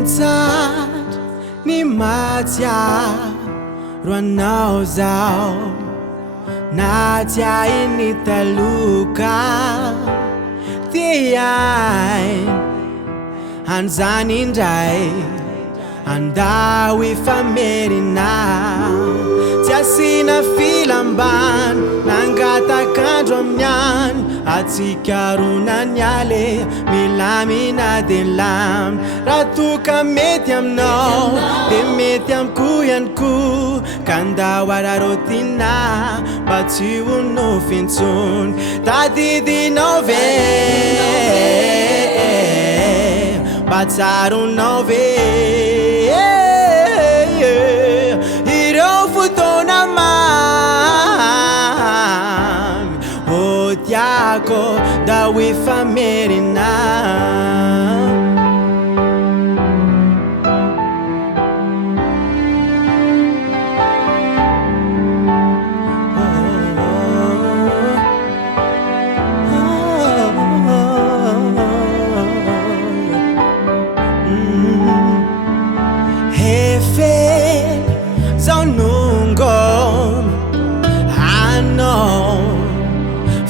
Timtsat ni matia Ruanao zao Natia initaluka Tiai Hanzani ndrai Andawi famerina Tiasina filamban Nangata kandro aminyan Atsikarona nyale Milamina de lam Ratuka mety aminao De mety amiko ihany ko Kanda wararotina Mba tsy ho nofintsony Tadidinao ve Mba tsaronao ve Ireo fotoana mamy O tiako da ho ifamerina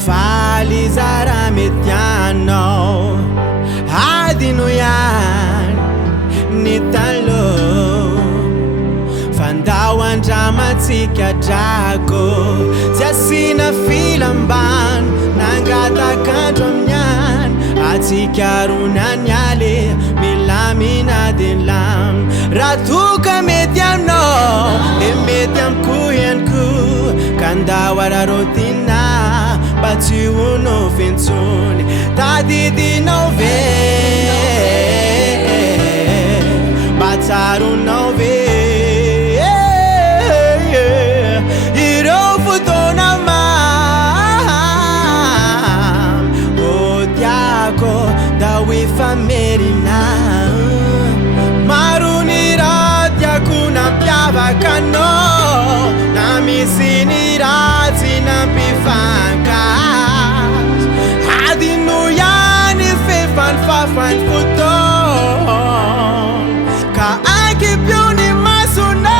Falizara metiano Adino yan Nitalo Fandawan drama tsika drago Tiasina filamban Nangata kandro aminyan Atsikarona nyale Milamina de lam Ratuka mety aminao E mety amiko ihany ko Kanda wararotina Mba tsy ho nofintsony Tadidinao ve Mba tsaronao ve Ireo fotoana mamy O tiako da ho ifamerina Maro ny raha tiako nampiavaka anao Na misy ny raha tsy nampifanka Fafan foton Ka anche più ni masuna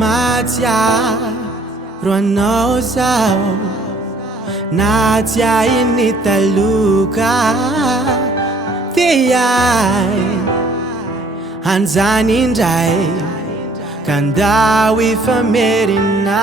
Matia Ruanao zao Natia initaluka Tiai Hanzani ndrai Kanda ho ifamerina